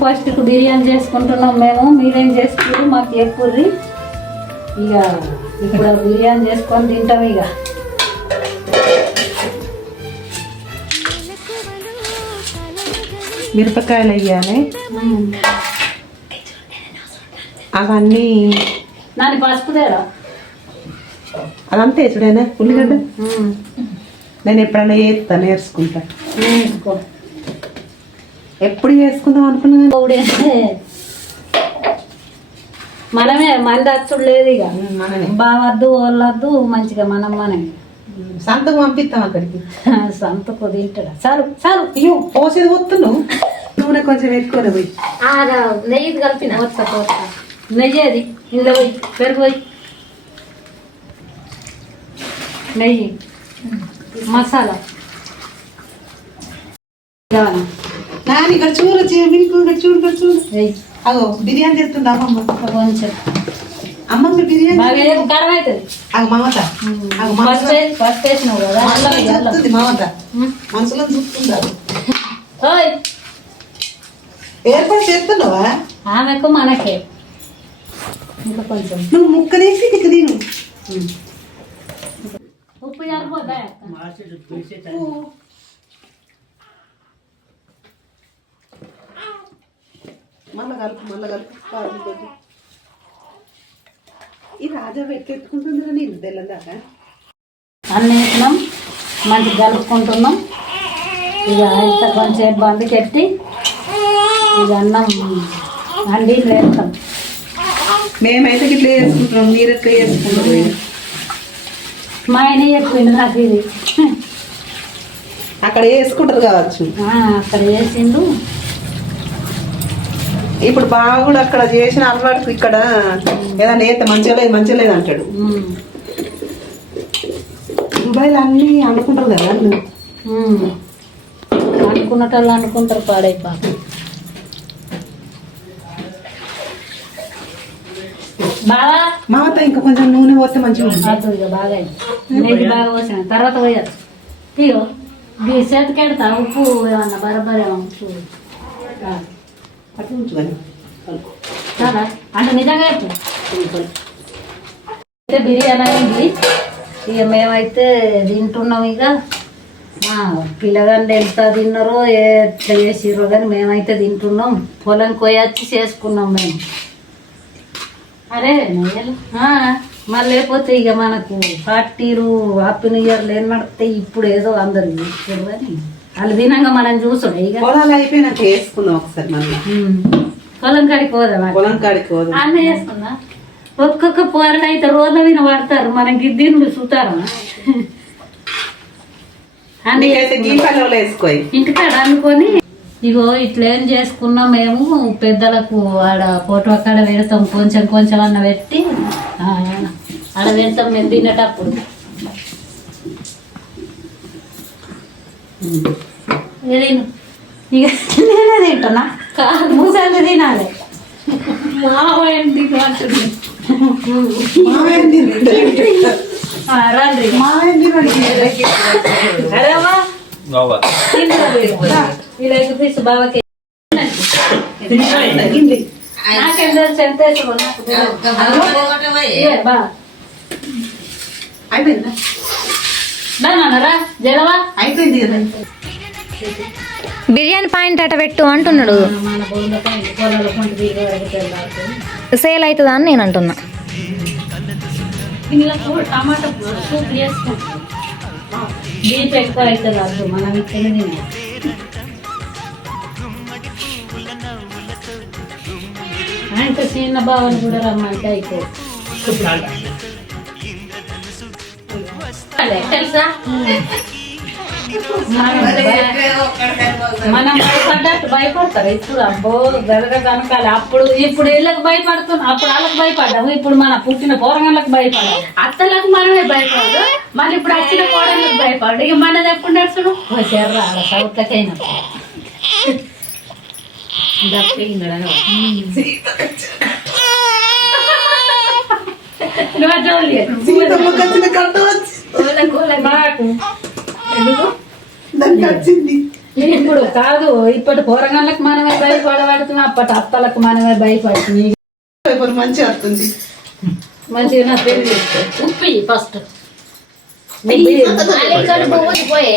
First biryani చేసుకుంటున్నాం మేము. మీరేం చేసుకుంటారు మాకు చెప్పుర్రి. ఇక ఇప్పుడు బిర్యానీ చేసుకొని తింటాం. ఇక మిరపకాయలు వేయాలి. అవన్నీ దాని పసుపు తేరా అదంతా వేసుడేనా? ఉల్లిగడ్డ నేను ఎప్పుడైనా వేస్తా, నేర్చుకుంటా. ఎప్పుడు చేసుకుందాం అనుకున్నా. మనమే మంది అచ్చుడు లేదు. ఇక బావద్దు వాళ్ళద్దు, మంచిగా మనమే సంతకు పంపిస్తాం అక్కడికి. సంతకు తింటాడా? చాలు చాలు. అయ్యో పోసేది పోతున్నావు. నూనె కొంచెం ఎక్కువ పోయి నెయ్యి కలిపిన నెయ్యి అది ఇందులో పోయి పెరుగు పోయి నెయ్యి మసాలా నాని ఇక్కడ చూడు, ఇక్కడ చూడు చూడు. అగో బిర్యానీ చేస్తుంది అమ్మమ్మ. కొంచెం అమ్మమ్మ బిర్యానీ కారం అవుతుంది. మమత ఫస్ట్ వేసినావు కదా మమత మనసులో చూస్తున్నారు. ఏర్పాటు చేస్తున్నావా? ఆమెకు మనకే ఇంకా కొంచెం నువ్వు ముక్కలేసి ఇక తిను. ఉప్పు సరిపోద్దా? మళ్ళా కలుపు. ఈ రాజా వెక్కెత్తుకుంటుందిరా నేను తెల్లదాకా. అన్నీ వేసినాం, మంచిగా కలుపుకుంటున్నాం. ఇక ఇంత కొంచెం బండి పెట్టి ఇక అన్నం అండి వేస్తాం. మేమైతే ఇట్లా చేసుకుంటున్నాం. మీరు ఎట్లా చేసుకుంటారు? మా ఆయన చెప్పిండు నాకు ఇది. అక్కడ వేసుకుంటారు కావచ్చు. అక్కడ వేసిండు. ఇప్పుడు బాగుడు అక్కడ చేసిన అలవాటు ఇక్కడ ఏదైనా అయితే మంచిగా లేదు అంటాడు. దుబాయ్లో అన్నీ అనుకుంటారు కదా. అనుకున్నట్టు అనుకుంటారు పాడైపోయి. బాగా మాత ఇంకా కొంచెం నూనె పోతే మంచిగా ఉంటుంది. ఇక బాగా నెయ్యి బాగా పోసిన తర్వాత పోయారు. ఇగో చేతికెడతా ఉప్పు ఏమన్నా బరబర్ ఉప్పు అట్లా ఉంచుకొని చాలా అంటే నిజంగా అయితే బిర్యానీ అయింది. ఇక మేమైతే తింటున్నాం. ఇక పిల్లగాళ్ళు ఎంత తిన్నారో ఎట్లా చేసిర్రో కానీ మేమైతే తింటున్నాం. పొలం కొయ్యొచ్చి చేసుకున్నాం మేము. అరే మళ్ళీ లేకపోతే ఇక మనకు పార్టీలు హ్యాపీ న్యూ ఇయర్లు ఏం నడితే ఇప్పుడు ఏదో అందరు చూస్తారు కానీ వాళ్ళు తినంగా మనం చూసుడు. ఇక పొలాలు అయిపోయినాక వేసుకుందాం ఒకసారి. మళ్ళీ పొలం కాడికి పోదాం. పొలం కాడికి పోదాం. అన్న వేసుకుందా. ఒక్కొక్క పొరలు అయితే రోజుల మీద పడతారు. మనం గిద్దీని చూతారు. అన్నీ వేసుకోయి ఇంటికాడ అనుకొని ఇగో ఇట్లేం చేసుకున్నాం మేము. పెద్దలకు ఆడ ఫోటో అక్కడ పెడతాం. కొంచెం అన్న పెట్టి ఆడ పెడతాం మేము తినేటప్పుడు. ఇక నేనే తింటున్నా కాదు ముసలి తినాలి. రండి అరేవా ఇలా పీసు బాబాకి నాకేం తెలుసు ఎంత అయిపోయిందా జలవా అయిపోయింది కదా. బిర్యానీ పాయింట్ అట పెట్టు అంటున్నాడు. సేల్ అవుతుందా అని నేను అంటున్నా. టమాటా సూప్ చేసుకుంటాం. బీప్ ఎక్కువ అవుతుంది అసలు మనం ఇక్కడ అంటే చిన్న బావని కూడా రమ్మంటే అయిపో తెలుసా. మనం భయపడ్డట్టు భయపడతారు. ఇప్పుడు అబ్బో గరగ కనకాలి. అప్పుడు ఇప్పుడు వీళ్ళకి భయపడుతున్నాం. అప్పుడు వాళ్ళకి భయపడ్డాము. ఇప్పుడు మన పుట్టిన పోరగాళ్ళకి భయపడ్డాం. అత్తలకు మనమే భయపడదు. మళ్ళీ ఇప్పుడు వచ్చిన కోడళ్ళకి భయపడు. ఇక మనది ఎప్పుడు నడుచుడు చెర్రా సౌతకైనా ఇప్పుడు కాదు ఇప్పటి పోరగాళ్ళకి మనమే భయపడబడుతున్నాం, అప్పటి అత్తలకు మనమే భయపడుతుంది. పేపర్ మంచిగా వస్తుంది. మంచిగా నా పెళ్లి ఉప్పి ఫస్ట్ పోయే